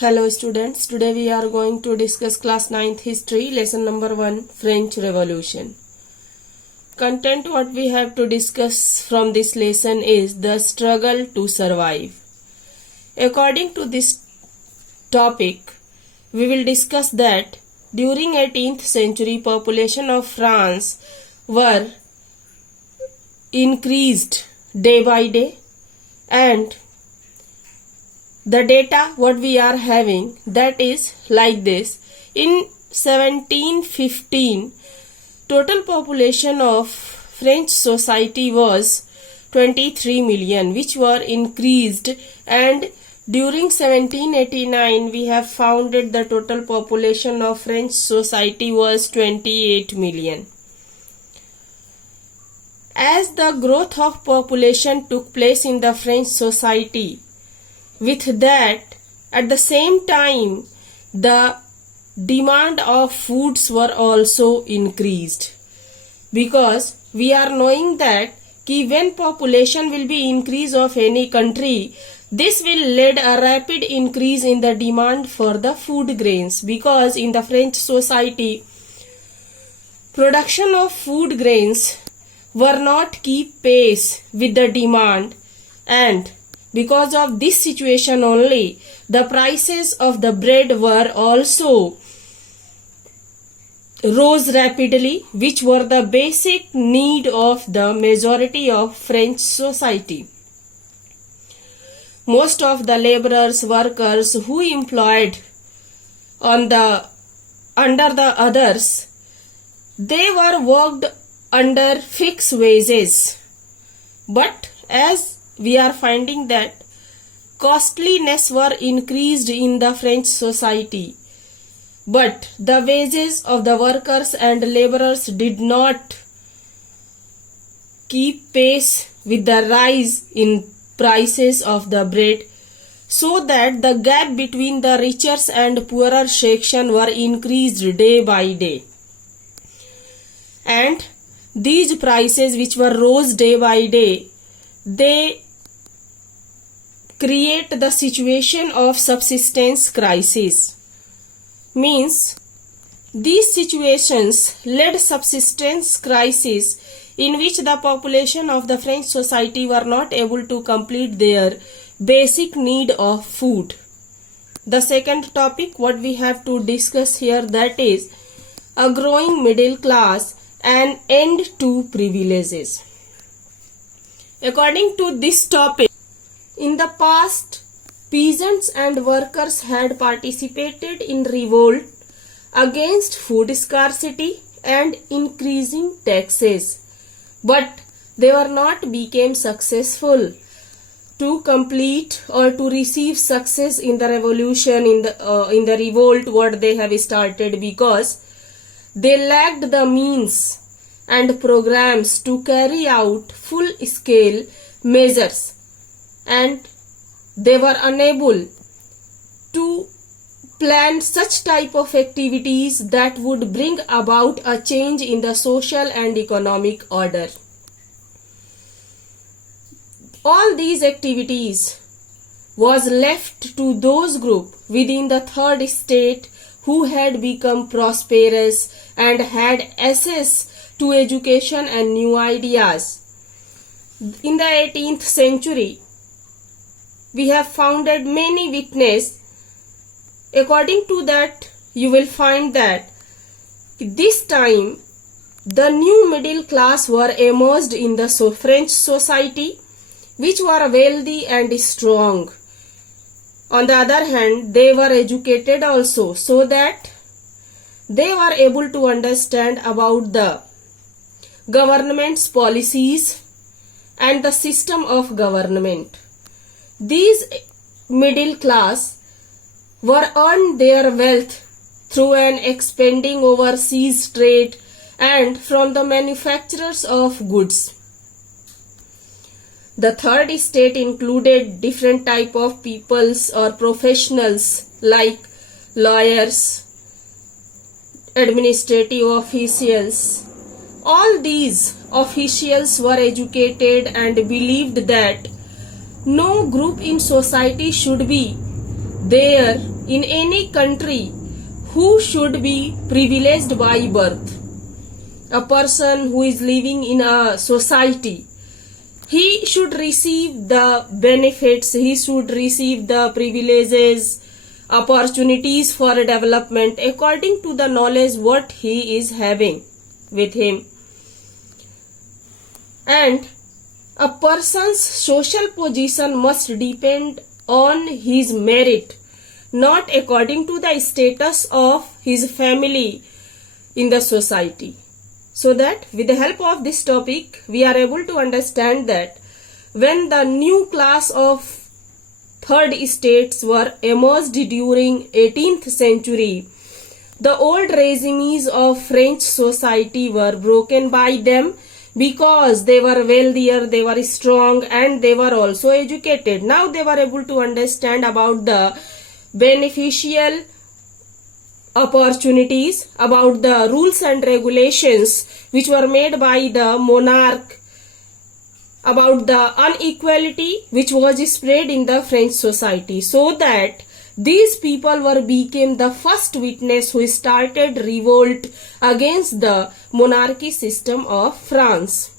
Hello students, today we are going to discuss class 9th history, lesson number 1, French Revolution. Content what we have to discuss from this lesson is the struggle to survive. According to this topic, we will discuss that during 18th century population of France were increased day by day, and the data what we are having, that is like this. In 1715, total population of French society was 23 million, which were increased, and during 1789 we have founded the total population of French society was 28 million. As the growth of population took place in the French society, with that, at the same time, the demand of foods were also increased, because we are knowing that when population will be increase of any country, this will lead a rapid increase in the demand for the food grains, because in the French society, production of food grains were not keep pace with the demand, and because of this situation only, the prices of the bread were also rose rapidly, which were the basic need of the majority of French society. Most of the laborers, workers who employed under the others, they were worked under fixed wages. But as we are finding that costliness were increased in the French society, but the wages of the workers and laborers did not keep pace with the rise in prices of the bread, so that the gap between the richer and poorer section were increased day by day. And these prices which were rose day by day, they create the situation of subsistence crisis. Means these situations led subsistence crisis, in which the population of the French society were not able to complete their basic need of food. The second topic what we have to discuss here, that is a growing middle class and end to privileges. According to this topic, in the past, peasants and workers had participated in revolt against food scarcity and increasing taxes, but they were not became successful to complete or to receive success in the revolution, in the revolt what they have started, because they lacked the means and programs to carry out full scale measures, and they were unable to plan such type of activities that would bring about a change in the social and economic order. All these activities was left to those group within the third state who had become prosperous and had access to education and new ideas. In the 18th century, we have founded many witnesses. According to that, you will find that this time the new middle class were emerged in the French society, which were wealthy and strong. On the other hand, they were educated also, so that they were able to understand about the government's policies and the system of government. These middle class were earned their wealth through an expanding overseas trade and from the manufacturers of goods. The third state included different type of peoples or professionals like lawyers, administrative officials. All these officials were educated and believed that no group in society should be there in any country who should be privileged by birth. A person who is living in a society, he should receive the benefits, he should receive the privileges, opportunities for development according to the knowledge what he is having with him. And a person's social position must depend on his merit, not according to the status of his family in the society. So that with the help of this topic, we are able to understand that when the new class of third estates were emerged during 18th century, the old regimes of French society were broken by them because they were wealthier, they were strong, and they were also educated. Now they were able to understand about the beneficial opportunities, about the rules and regulations which were made by the monarch, about the inequality which was spread in the French society, so that these people became the first witness who started revolt against the monarchy system of France.